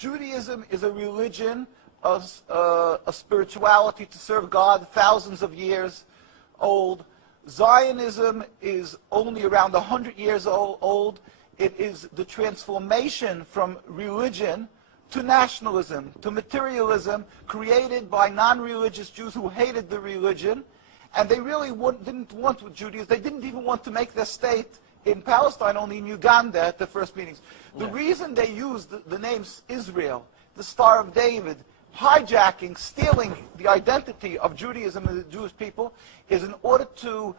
Judaism is a religion, a spirituality to serve God, thousands of years old. Zionism is only around 100 years old. It is the transformation from religion to nationalism, to materialism, created by non-religious Jews who hated the religion. And they really didn't want Judaism. They didn't even want to make their state in Palestine, only in Uganda at the first meetings. The reason they used the name Israel, the Star of David, hijacking, stealing the identity of Judaism and the Jewish people, is in order to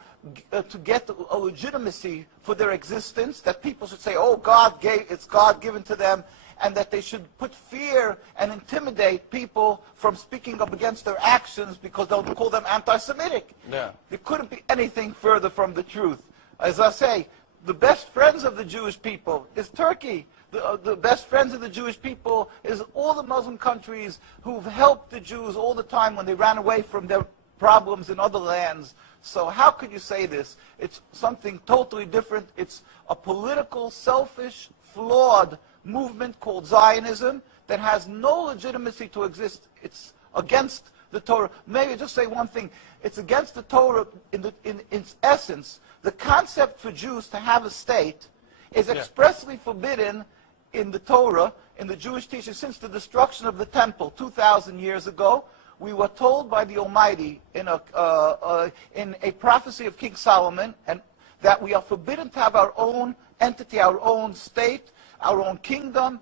get a legitimacy for their existence, that people should say, oh, it's God given to them, and that they should put fear and intimidate people from speaking up against their actions because they'll call them anti-Semitic. Yeah. It couldn't be anything further from the truth. As I say, the best friends of the Jewish people is Turkey. The best friends of the Jewish people is all the Muslim countries who've helped the Jews all the time when they ran away from their problems in other lands. So how could you say this? It's something totally different. It's a political, selfish, flawed movement called Zionism that has no legitimacy to exist. It's against the Torah. Maybe just say one thing. It's against the Torah in its essence. The concept for Jews to have a state is expressly forbidden in the Torah, in the Jewish teaching, since the destruction of the temple 2,000 years ago. We were told by the Almighty in a prophecy of King Solomon, and that we are forbidden to have our own entity, our own state, our own kingdom,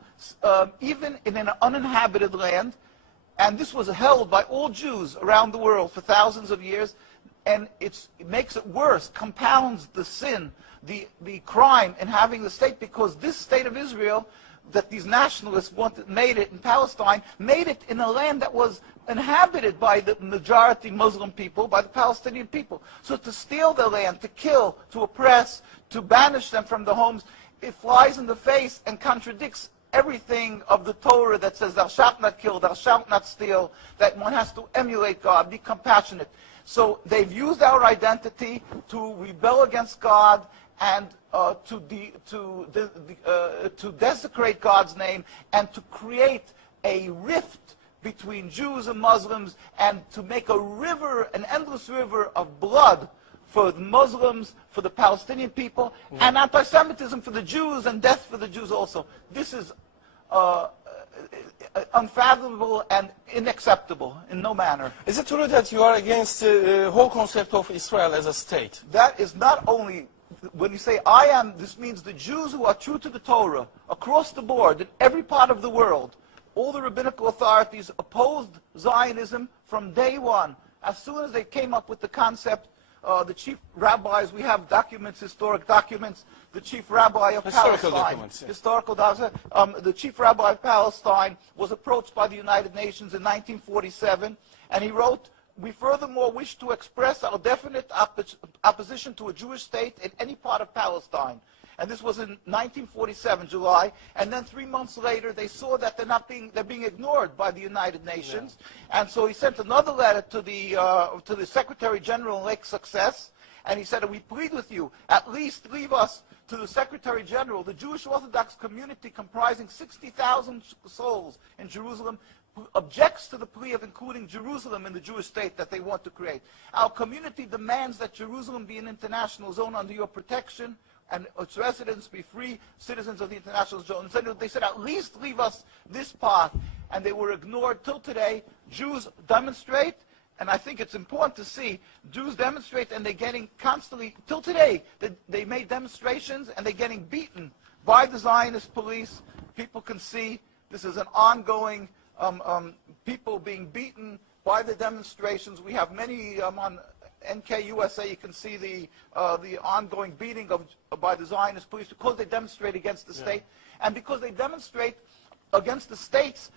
even in an uninhabited land. And this was held by all Jews around the world for thousands of years. And it makes it worse, compounds the sin, the crime in having the state, because this state of Israel that these nationalists made it in Palestine, made it in a land that was inhabited by the majority Muslim people, by the Palestinian people. So to steal their land, to kill, to oppress, to banish them from the homes, it flies in the face and contradicts everything of the Torah that says thou shalt not kill, thou shalt not steal, that one has to emulate God, be compassionate. So they've used our identity to rebel against God and to desecrate God's name, and to create a rift between Jews and Muslims, and to make a river, an endless river of blood for the Muslims, for the Palestinian people, and anti-Semitism for the Jews, and death for the Jews also. This is unfathomable and unacceptable in no manner. Is it true that you are against the whole concept of Israel as a state? That is not only, when you say I am, this means the Jews who are true to the Torah, across the board, in every part of the world, all the rabbinical authorities opposed Zionism from day one. As soon as they came up with the concept, the chief rabbis, we have documents, historic documents, the chief rabbi of Palestine, the chief rabbi of Palestine was approached by the United Nations in 1947, and he wrote, "We furthermore wish to express our definite opposition to a Jewish state in any part of Palestine." And this was in 1947, July. And then 3 months later, they saw that they're being ignored by the United Nations. Yeah. And so he sent another letter to the Secretary General in Lake Success, and he said, "We plead with you, at least leave us to the Secretary General, the Jewish Orthodox community comprising 60,000 souls in Jerusalem, objects to the plea of including Jerusalem in the Jewish state that they want to create. Our community demands that Jerusalem be an international zone under your protection, and its residents be free citizens of the international zone." So they said, at least leave us this part. And they were ignored till today. Jews demonstrate, and I think it's important to see, Jews demonstrate, and they're getting constantly, till today, they made demonstrations, and they're getting beaten by the Zionist police. People can see this is an ongoing, people being beaten by the demonstrations. We have many on NKUSA, you can see the ongoing beating by the Zionist police because they demonstrate against the state, and because they demonstrate against the states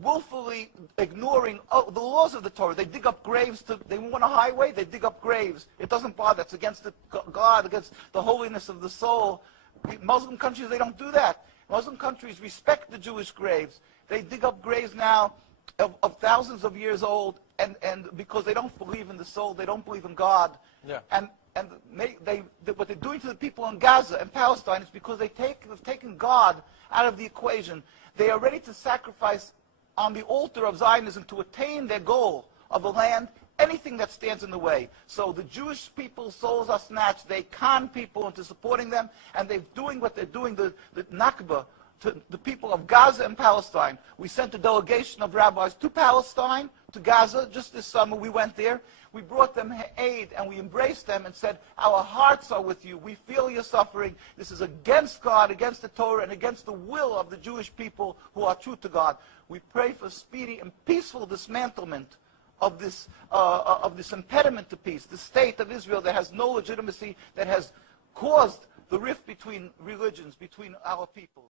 willfully ignoring the laws of the Torah. They dig up graves. They want a highway, they dig up graves. It doesn't bother. It's against God, against the holiness of the soul. Muslim countries, they don't do that. Muslim countries respect the Jewish graves. They dig up graves now of thousands of years old, and because they don't believe in the soul, they don't believe in God. Yeah. And and what they're doing to the people in Gaza and Palestine is because they've taken God out of the equation. They are ready to sacrifice on the altar of Zionism to attain their goal of a land, anything that stands in the way. So the Jewish people's souls are snatched. They con people into supporting them, and they're doing what they're doing, the Nakba, to the people of Gaza and Palestine. We sent a delegation of rabbis to Palestine, to Gaza, just this summer. We went there. We brought them aid, and we embraced them and said, our hearts are with you. We feel your suffering. This is against God, against the Torah, and against the will of the Jewish people who are true to God. We pray for speedy and peaceful dismantlement of this impediment to peace, the state of Israel that has no legitimacy, that has caused the rift between religions, between our people.